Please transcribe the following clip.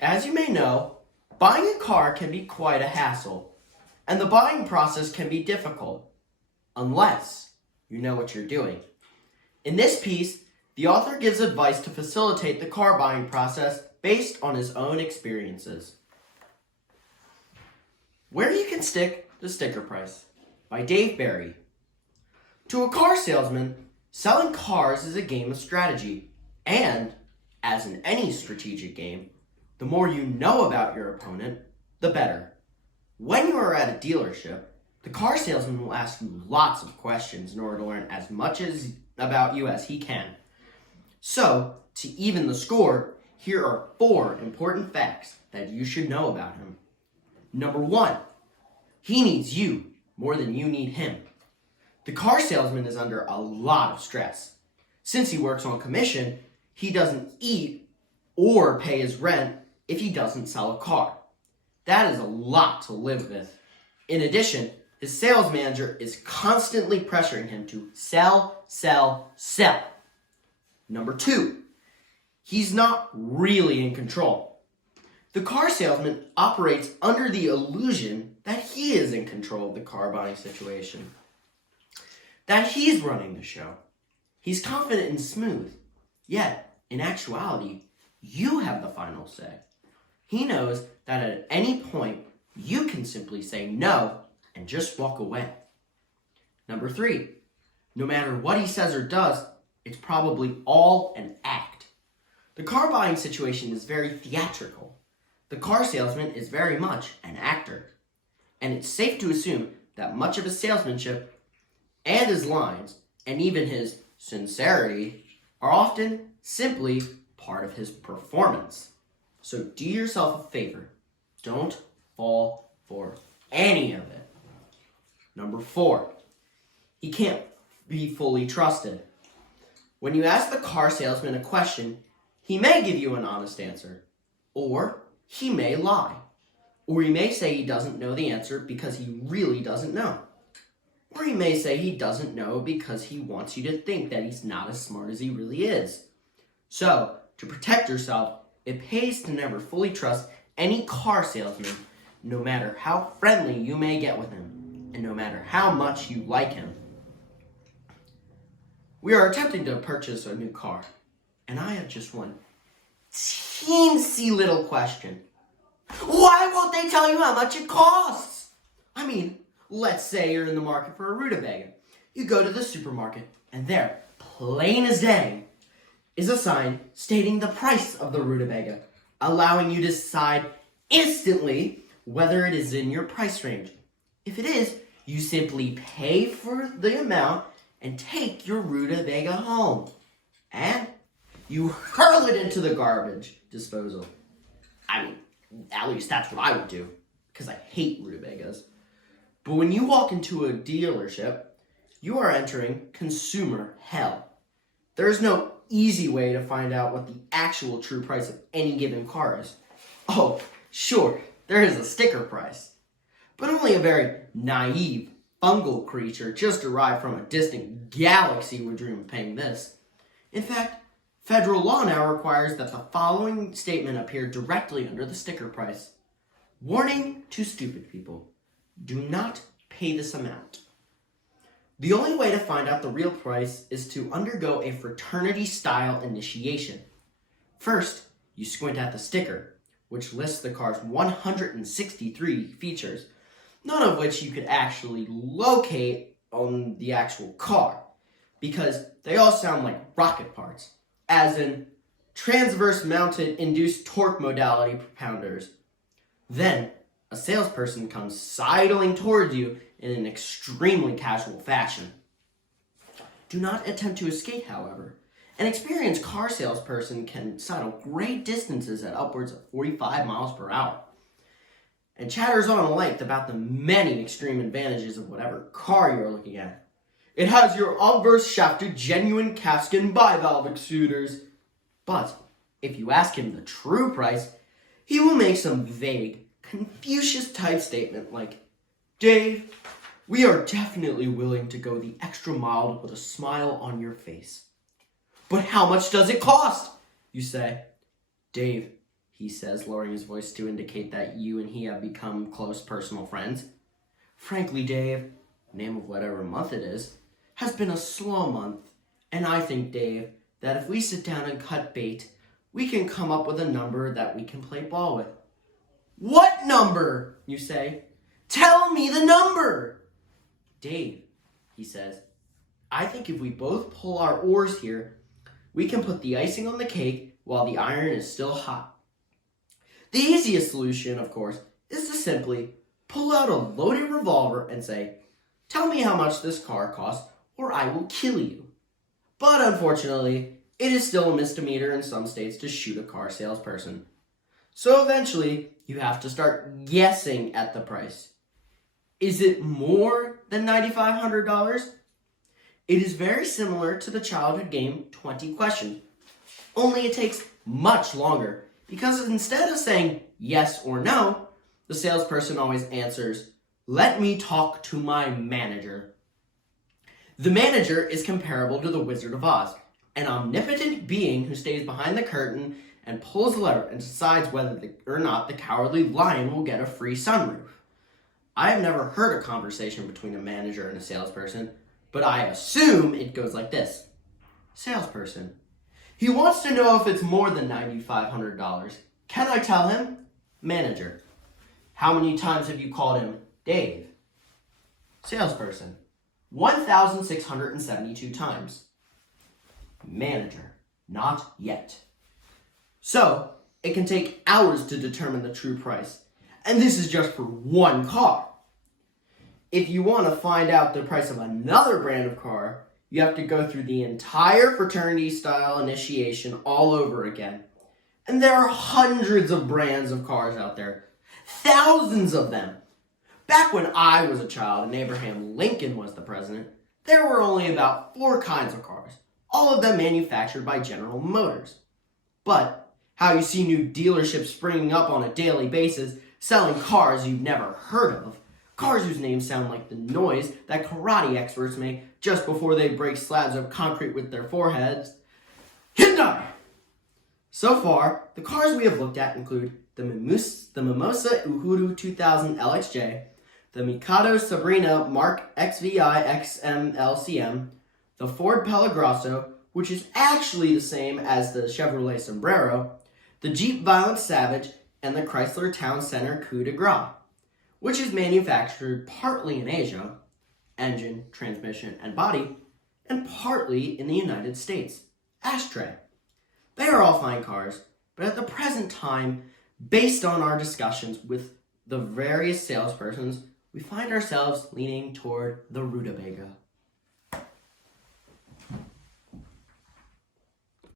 As you may know, buying a car can be quite a hassle, and the buying process can be difficult, unless you know what you're doing. In this piece, the author gives advice to facilitate the car buying process based on his own experiences. Where You Can Stick the Sticker Price by Dave Barry. To a car salesman, selling cars is a game of strategy, and, as in any strategic game, the more you know about your opponent, the better. When you are at a dealership, the car salesman will ask you lots of questions in order to learn as much about you as he can. So, to even the score, here are 4 important facts that you should know about him. Number 1, he needs you more than you need him. The car salesman is under a lot of stress. Since he works on commission, he doesn't eat or pay his rent if he doesn't sell a car. That is a lot to live with. In addition, his sales manager is constantly pressuring him to sell, sell, sell. Number 2, he's not really in control. The car salesman operates under the illusion that he is in control of the car buying situation, that he's running the show. He's confident and smooth, yet, in actuality, you have the final say. He knows that at any point, you can simply say no and just walk away. Number 3, no matter what he says or does, it's probably all an act. The car buying situation is very theatrical. The car salesman is very much an actor. And it's safe to assume that much of his salesmanship and his lines, and even his sincerity, are often simply part of his performance. So do yourself a favor. Don't fall for any of it. Number 4, he can't be fully trusted. When you ask the car salesman a question, he may give you an honest answer, or he may lie, or he may say he doesn't know the answer because he really doesn't know, or he may say he doesn't know because he wants you to think that he's not as smart as he really is. So, to protect yourself, it pays to never fully trust any car salesman, no matter how friendly you may get with him, and no matter how much you like him. We are attempting to purchase a new car, and I have just one teensy little question. Why won't they tell you how much it costs? I mean, let's say you're in the market for a rutabaga. You go to the supermarket, and there, plain as day, is a sign stating the price of the rutabaga, allowing you to decide instantly whether it is in your price range. If it is, you simply pay for the amount and take your rutabaga home. And you hurl it into the garbage disposal. I mean, at least that's what I would do, because I hate rutabagas. But when you walk into a dealership, you are entering consumer hell. There is no easy way to find out what the actual true price of any given car is. Oh, sure, there is a sticker price. But only a very naive, fungal creature just arrived from a distant galaxy would dream of paying this. In fact, federal law now requires that the following statement appear directly under the sticker price. Warning to stupid people. Do not pay this amount. The only way to find out the real price is to undergo a fraternity-style initiation. First, you squint at the sticker, which lists the car's 163 features, none of which you could actually locate on the actual car, because they all sound like rocket parts, as in transverse mounted induced torque modality propounders. Then, a salesperson comes sidling towards you in an extremely casual fashion. Do not attempt to escape, however. An experienced car salesperson can sidle great distances at upwards of 45 miles per hour, and chatters on a length about the many extreme advantages of whatever car you're looking at. It has your obverse shafted genuine calfskin bivalve extruders. But if you ask him the true price, he will make some vague, Confucius-type statement like, Dave, we are definitely willing to go the extra mile to put a smile on your face. But how much does it cost? You say. Dave, he says, lowering his voice to indicate that you and he have become close personal friends. Frankly, Dave, name of whatever month it is, has been a slow month, and I think, Dave, that if we sit down and cut bait, we can come up with a number that we can play ball with. What number? You say. Tell me the number! Dave, he says, I think if we both pull our oars here, we can put the icing on the cake while the iron is still hot. The easiest solution, of course, is to simply pull out a loaded revolver and say, tell me how much this car costs or I will kill you. But unfortunately, it is still a misdemeanor in some states to shoot a car salesperson. So eventually, you have to start guessing at the price. Is it more than $9,500? It is very similar to the childhood game 20 Questions, only it takes much longer because instead of saying yes or no, the salesperson always answers, let me talk to my manager. The manager is comparable to the Wizard of Oz, an omnipotent being who stays behind the curtain and pulls a lever and decides whether or not the cowardly lion will get a free sunroof. I have never heard a conversation between a manager and a salesperson, but I assume it goes like this. Salesperson. He wants to know if it's more than $9,500. Can I tell him? Manager. How many times have you called him Dave? Salesperson. 1,672 times. Manager. Not yet. So, it can take hours to determine the true price. And this is just for one car. If you want to find out the price of another brand of car, you have to go through the entire fraternity-style initiation all over again. And there are hundreds of brands of cars out there. Thousands of them. Back when I was a child and Abraham Lincoln was the president, there were only about 4 kinds of cars, all of them manufactured by General Motors. But how you see new dealerships springing up on a daily basis, selling cars you've never heard of, cars whose names sound like the noise that karate experts make just before they break slabs of concrete with their foreheads. Hyundai! So far, the cars we have looked at include the Mimosa Uhuru 2000 LXJ, the Mikado Sabrina Mark XVI XM LCM, the Ford Pelagrosso, which is actually the same as the Chevrolet Sombrero, the Jeep Violent Savage, and the Chrysler Town Center Coup de Grace, which is manufactured partly in Asia, engine, transmission, and body, and partly in the United States, Ashtray. They are all fine cars, but at the present time, based on our discussions with the various salespersons, we find ourselves leaning toward the Rutabaga.